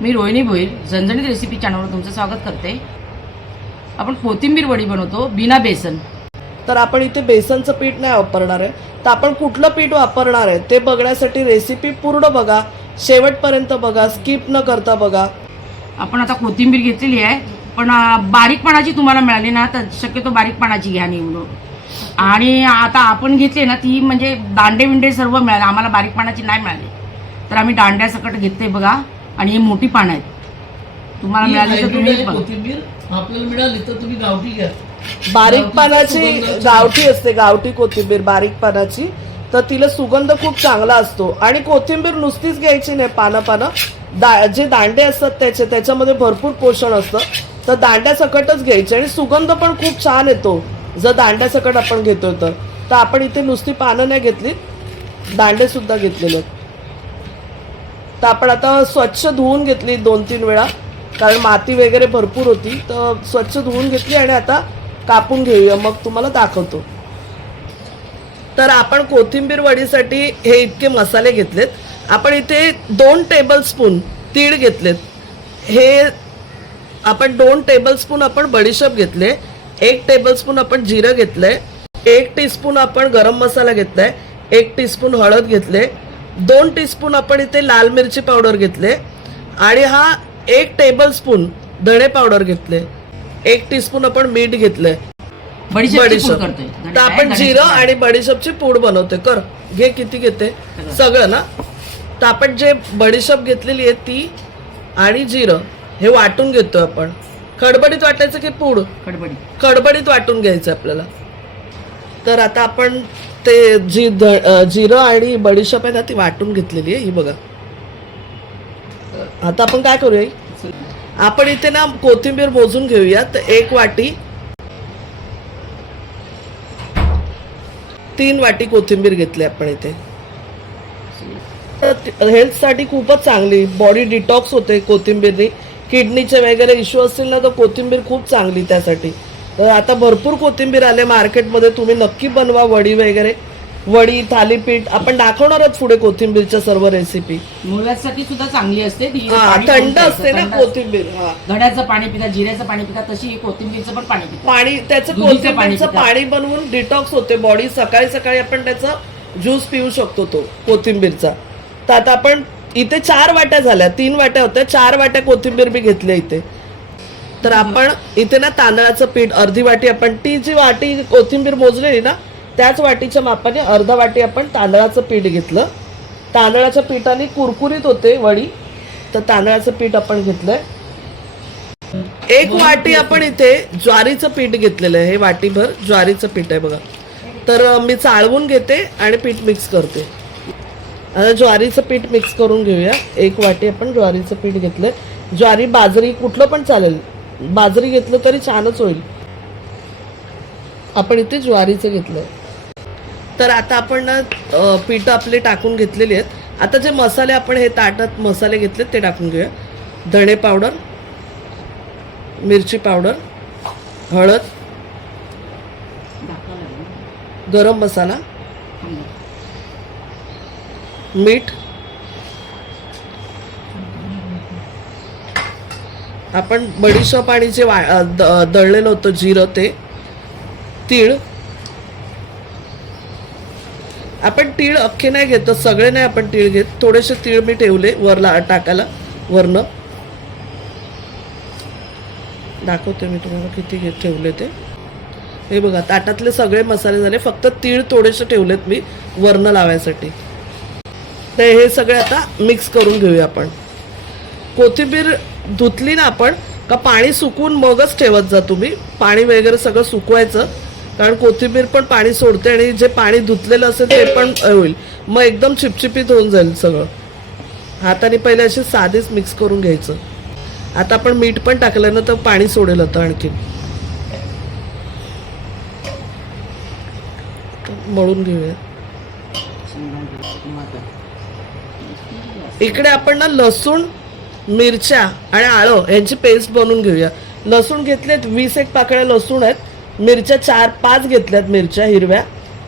मी रोहिणी भोईर झणझणीत रेसिपी चॅनलवर तुमचं स्वागत करते। आपण कोथिंबीर वडी बनवतो बिना बेसन। तर आपण इथे बेसनचं पीठ नाही वापरणार आहे, तर आपण कुठलं पीठ वापरणार आहे ते बघण्यासाठी रेसिपी पूर्ण बघा, शेवटपर्यंत बघा, स्किप न करता बघा। आपण आता कोथिंबीर घेतलेली आहे, पण बारीक पानाची तुम्हाला मिळाली ना तर शक्यतो बारीक पानाची घ्या निवडून। आणि आता आपण घेतले ना ती म्हणजे दांडे विंडे सर्व मिळाले, आम्हाला बारीक पानाची नाही मिळाली तर आम्ही दांड्यासकट घेतले बघा। आणि ही मोठी पानं आहेत, तुम्हाला मिळाली तर तुम्ही कोथिंबीर आपल्याला मिळाली तर तुम्ही गावठी घ्या। बारीक पानाची गावठी असते, गावठी कोथिंबीर बारीक पानाची, तर तिला सुगंध खूप चांगला असतो। आणि कोथिंबीर नुसतीच घ्यायची नाही, पानं जे दांडे असतात त्याच्यामध्ये भरपूर पोषण असतं, तर दांड्यासकटच घ्यायचे आणि सुगंध पण खूप छान येतो जर दांड्यासकट आपण घेतोय तर आपण इथे नुसती पानं नाही घेतली, दांडे सुद्धा घेतलेले आहेत। तर आपण आता स्वच्छ धुवून घेतली 2-3 वेळा, कारण माती वगैरे भरपूर होती, तर स्वच्छ धुवून घेतली आणि आता कापून घेऊया, मग तुम्हाला दाखवतो। तर आपण कोथिंबीर वडीसाठी हे इतके मसाले घेतलेत। आपण इथे 2 टेबलस्पून तीळ घेतलेत, हे आपण 2 टेबलस्पून आपण बडीशेप घेतले, 1 टेबलस्पून आपण जिरं घेतलंय, 1 टीस्पून आपण गरम मसाला घेतलाय, 1 टीस्पून हळद घेतले, 2 टीस्पून आपण इथे लाल मिरची पावडर घेतले, आणि हा 1 टेबलस्पून धणे पावडर घेतले, 1 टीस्पून आपण मीठ घेतलंय, बडीशेप। तर आपण जिरं आणि बडीशेपची पूड बनवते। कर घे, किती घेते सगळं ना। तर आपण जे बडीशेप घेतलेली आहे ती आणि जिरं हे वाटून घेतोय आपण। खडबडीत वाटायचं की पूड? खडबडीत वाटून घ्यायचं आपल्याला। तर आता आपण ते जिरं आणि बडीशेप आहे ना ती वाटून घेतलेली आहे, ही बघा। आता आपण काय करूया, आपण इथे ना कोथिंबीर मोजून घेऊया। तर 1 वाटी 3 वाटी कोथिंबीर घेतली आपण इथे। हेल्थसाठी खूपच चांगली, बॉडी डिटॉक्स होते कोथिंबीरनी। किडनीचे वगैरे इश्यू असतील ना तर कोथिंबीर खूप चांगली त्यासाठी। तर आता भरपूर कोथिंबीर आले मार्केटमध्ये, तुम्ही नक्की बनवा वडी वगैरे, वडी थालीपीठ आपण दाखवणार आहोत पुढे कोथिंबीरच्या सर्व रेसिपी। मुलांसाठी सुद्धा चांगली असते, थंड असते ना कोथिंबीर। धण्याचं पाणी पिता, जिऱ्याचं पाणी पिता, तशी कोथिंबीरचं पण पाणी पिता। पाणी त्याचं कोथिंबीरचं पाणी बनवून डिटॉक्स होते बॉडी। सकाळी सकाळी आपण त्याचा ज्यूस पिऊ शकतो तो कोथिंबीरचा। तर आता आपण इथे 4 वाट्या झाल्या, 3 वाट्या होत्या, 4 वाट्या कोथिंबीर बी घेतल्या इथे। तर आपण इथे ना तांदळाचं पीठ अर्धी वाटी, आपण ती जी वाटी कोथिंबीर मोजलेली ना त्याच वाटीच्या मापाने अर्धा वाटी आपण तांदळाचं पीठ घेतलं। तांदळाच्या पिठाने कुरकुरीत होते वडी, तर तांदळाचं पीठ आपण घेतलंय। 1 वाटी आपण इथे ज्वारीचं पीठ घेतलेलं आहे, हे वाटीभर ज्वारीचं पीठ आहे बघा। तर मी चाळवून घेते आणि पीठ मिक्स करते। आता ज्वारीचं पीठ मिक्स करून घेऊया। 1 वाटी आपण ज्वारीचं पीठ घेतलंय, ज्वारी बाजरी कुठलं पण चालेल, बाजरी घेतलं तरी छानच होईल। आपण इथे ज्वारीचं घेतलंय। तर आता आपण ना पीठ आपले टाकून घेतलेली आहेत। आता जे मसाले आपण हे ताटात मसाले घेतलेत ते टाकून घेऊया। धणे पावडर, मिरची पावडर, हळद, गरम मसाला, मीठ, आपण बडीशेप आणि जे दळलेलं होतं जिरं ते, तीळ, आपण तीळ अख्खे नाही घेत, सगळे नाही आपण तीळ घेत, थोडेसे तीळ मी ठेवले वरला टाकायला, वरनं दाखवते मी तुम्हाला किती ठेवले ते। हे बघा ताटातले सगळे मसाले झाले, फक्त तीळ थोडेसे ठेवलेत मी वरनं लावायसाठी। तर हे सगळे आता मिक्स करून घेऊया आपण। कोथिंबीर धुतली ना आपण का पाणी सुकवून मगच ठेवत जा तुम्ही, पाणी वगैरे सगळं सुकवायचं, कारण कोथिंबीर पण पाणी सोडते आणि जे पाणी धुतलेलं असेल ते पण होईल, मग एकदम चिपचिपीत होऊन जाईल सगळं। हाताने पहिले असे साधेच मिक्स करून घ्यायचं। आता आपण मीठ पण टाकलं ना तर पाणी सोडेल होतं आणखी, मळून घेऊया। इकडे आपण ना लसूण, मिरच्या आणि आलं यांची पेस्ट बनवून घेऊया। लसूण घेतलेत 20-1 पाकळ्या लसूण आहेत, मिरच्या 4-5 घेतल्यात मिरच्या हिरव्या,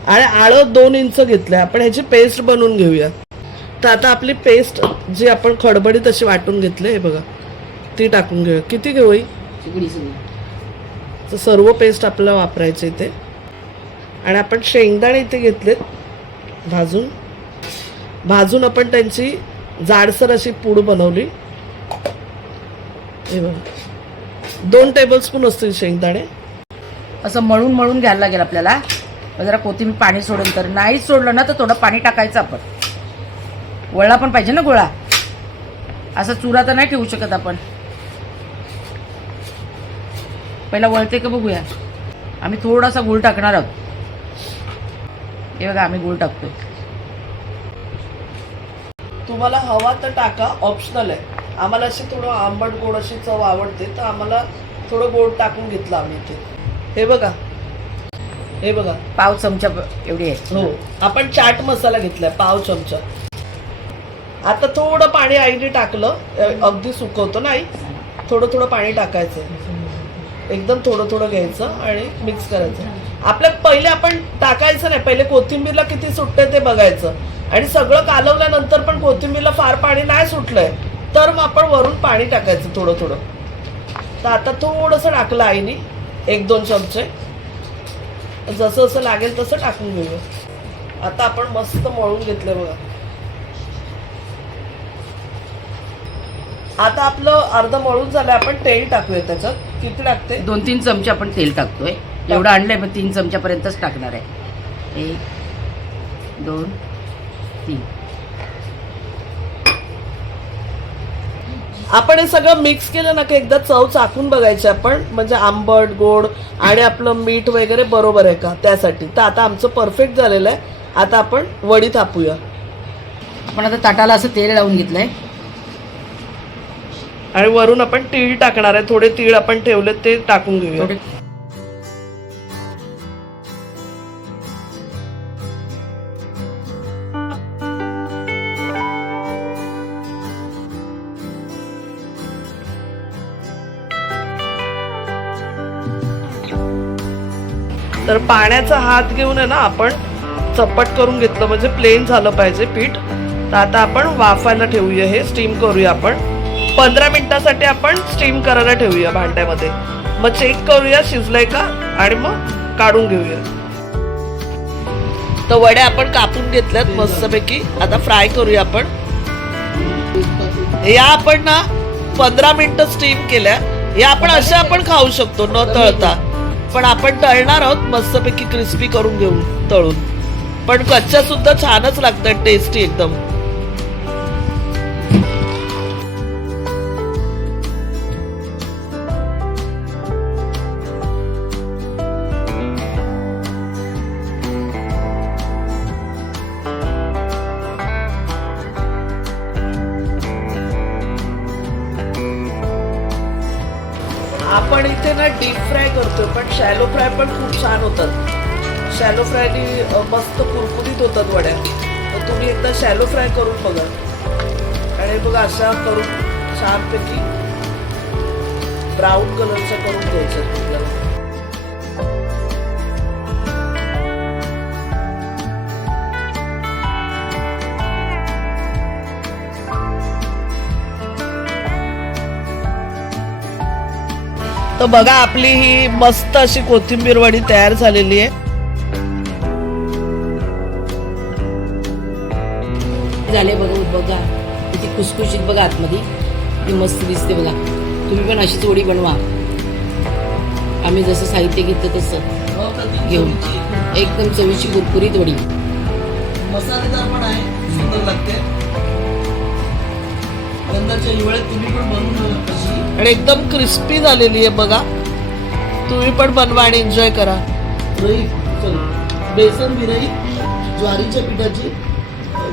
आणि आलं 2 इंच घेतलंय आपण, ह्याची पेस्ट बनवून घेऊया। तर आता आपली पेस्ट जी आपण खडबडीत अशी वाटून घेतली हे बघा, ती टाकून घेऊया. किती घेऊ ही? तर सर्व पेस्ट आपल्याला वापरायचे इथे. आणि आपण शेंगदाणे इथे घेतलेत भाजून आपण त्यांची जाडसर अशी पूड बनवली. हे बघा, 2 टेबलस्पून असतील शेंगदाणे. असं मळून मळून घ्यायला लागेल आपल्याला. जरा कोथिंबीर पाणी सोडेल, तर नाही सोडलं ना तर थोडं पाणी टाकायचं आपण. वळला पण पाहिजे ना गोळा, असं चुरा तर नाही ठेवू शकत आपण. पहिला वळते का बघूया. आम्ही थोडासा गूळ टाकणार आहोत. हे बघा, आम्ही गूळ टाकतोय. तुम्हाला हवा तर टाका, ऑप्शनल आहे. आम्हाला अशी थोडं आंबट गोड अशी चव आवडते, तर आम्हाला थोडं गोड टाकून घेतलं आम्ही इथे. हे बघा, हे बघा, पाव चमचा एवढी आहे. हो, आपण चाट मसाला घेतलाय पाव चमचा. आता थोडं पाणी आईने टाकलं, अगदी सुकवतो नाही, थोडं थोडं पाणी टाकायचं, एकदम थोडं थोडं घ्यायचं आणि मिक्स करायचं. आपल्या पहिले आपण टाकायचं नाही, पहिले कोथिंबीरला किती सुटते ते बघायचं. आणि सगळं कालवल्यानंतर पण कोथिंबीरला फार पाणी नाही सुटलंय तर मग आपण वरून पाणी टाकायचं थोडं थोडं. तर आता थोडंसं टाकलं आईने, 1-2 चमचे. जसं जसं लागेल तसं टाकून घेऊया. आता आपण मस्त मळून घेतलं बघा. आता आपलं अर्ध मळून झालं, आपण तेल टाकूया त्याच्यात. किती लागते? 2-3 चमचे आपण तेल टाकतोय. एवढं आणलंय मग 3 चमच्यापर्यंतच टाकणार आहे. 1, 2, 3. आपण हे सगळं मिक्स केलं ना की एकदा चव चाखून बघायची आपण, म्हणजे आंबट गोड आणि आपलं मीठ वगैरे बरोबर आहे का त्यासाठी. तर आता आमचं परफेक्ट झालेलं आहे. आता आपण वडी थापूया. आपण आता ताटाला असं तेल लावून घेतलंय आणि वरून आपण तीळ टाकणार आहे. थोडे तीळ आपण ठेवले ते टाकून घेऊया. तर पाण्याचा हात घेऊन आहे ना आपण चपट करून घेतलं, म्हणजे प्लेन झालं पाहिजे पीठ. तर आता आपण वाफायला ठेवूया, हे स्टीम करूया आपण. 15 मिनिटासाठी आपण स्टीम करायला ठेवूया भांड्यामध्ये. मग चेक करूया शिजलंय का आणि मग काढून घेऊया. तर वड्या आपण कापून घेतल्यात मस्तपैकी. आता फ्राय करूया आपण. या आपण ना 15 मिनिटं स्टीम केल्या. या आपण अशा आपण खाऊ शकतो न तळता, पण आपण तळणार आहोत मस्तपैकी क्रिस्पी करून घेऊन तळून. पण कच्च्या सुद्धा छानच लागतात, टेस्टी एकदम. आपण इथे ना डीप फ्राय करतोय, पण शॅलो फ्राय पण खूप छान होतात. शॅलो फ्रायनी मस्त कुरकुरीत होतात वड्या. तर तुम्ही एकदा शॅलो फ्राय करून बघा. आणि बघा अशा करून छानपैकी ब्राऊन कलरच्या करून घ्यायच्या आपल्याला. तर बघा आपली ही मस्त अशी कोथिंबीर वडी तयार झालेली आहे. झाले बघा किती खुसखुशीत बघा, आतमध्ये ती मस्त दिसते बघा. तुम्ही पण अशीच वडी बनवा. आम्ही जसं साहित्य घेतलं तसं घेऊन एकदम चवीची कुरकुरीत वडी. मसालेदार पण आहे, सुंदर लागते. यंदाच्या हिवाळ्यात तुम्ही पण बनवून कशी. आणि एकदम क्रिस्पी झालेली आहे बघा. तुम्ही पण बनवा आणि एन्जॉय करा. बेसन विरही ज्वारीच्या पिठाची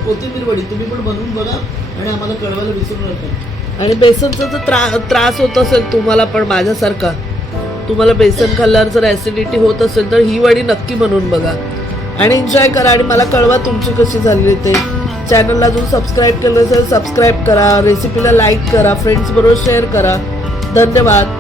कोथिंबीर वडी तुम्ही पण बनवून बघा आणि आम्हाला कळवायला विसरू नका. आणि बेसनचा जर त्रास होत असेल तुम्हाला पण माझ्यासारखा, तुम्हाला बेसन खाल्ल्यावर जर ऍसिडिटी होत असेल तर ही वडी नक्की बनवून बघा आणि एन्जॉय करा. आणि मला कळवा तुमची कशी झाली ते. चॅनलला अजून सबस्क्राईब केलं असेल सबस्क्राईब करा. रेसिपीला लाईक करा, फ्रेंड्स बरोबर शेअर करा. धन्यवाद.